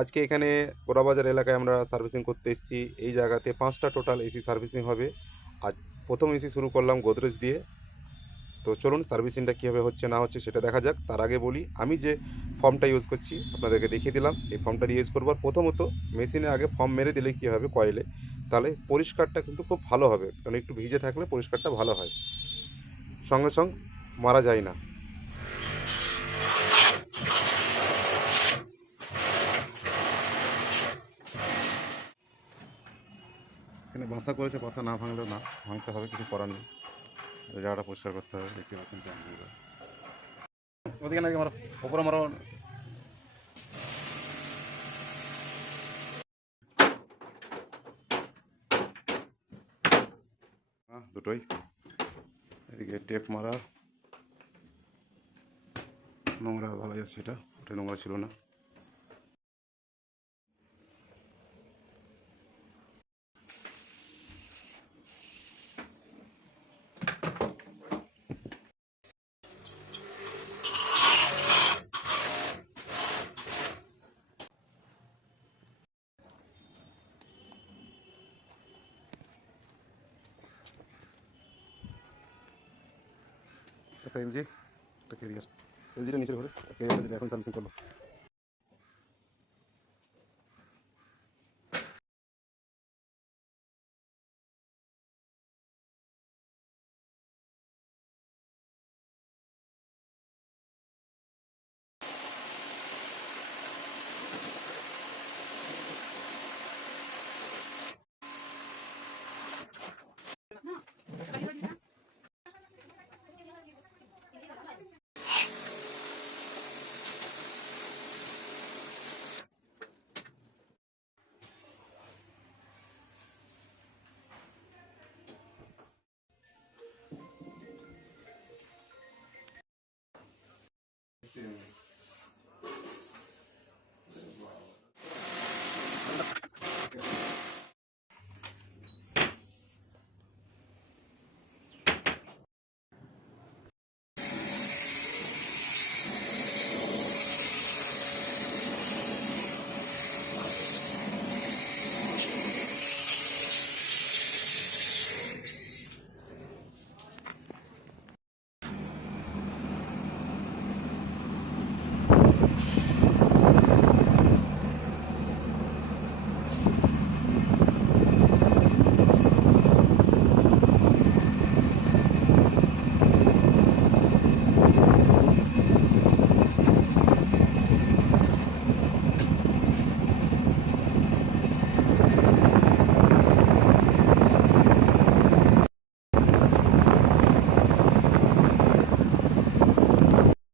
আজকে এখানে পোড়াবাজার এলাকায় আমরা সার্ভিসিং করতে এসেছি। এই জায়গাতে 5টা টোটাল এসি সার্ভিসিং হবে। আজ প্রথম এসি শুরু করলাম গোদরেজ দিয়ে। তো চলুন সার্ভিসিংটা কীভাবে হচ্ছে না হচ্ছে সেটা দেখা যাক। তার আগে বলি আমি যে ফর্মটা ইউজ করছি আপনাদেরকে দেখিয়ে দিলাম। এই ফর্মটা দিয়ে ইউজ করবো। আর প্রথমত মেশিনে আগে ফর্ম মেরে দিলে কী হবে কয়েলে, তাহলে পরিষ্কারটা কিন্তু খুব ভালো হবে। কারণ একটু ভিজে থাকলে পরিষ্কারটা ভালো হয়, সঙ্গে সঙ্গে মারা যায় না। এখানে বাসা করেছে, বাসা না ভাঙলেও না ভাঙতে হবে, কিছু করার নেই। এই জায়গাটা পরিষ্কার করতে হবে, দেখতে পাচ্ছেন ট্যাঙ্কিগুলো। ওদিকে নাকি মারো, ওপরে মারো। দুটোই এদিকে টেপ মারা, নোংরা ভালো যাচ্ছে, এটা ওটা নোংরা ছিল না। একটা এলজি, একটা ক্যারিয়ার। এলজিটা নিচের ঘরে, ক্যারিয়ারটা এখন সার্ভিসিং করলো।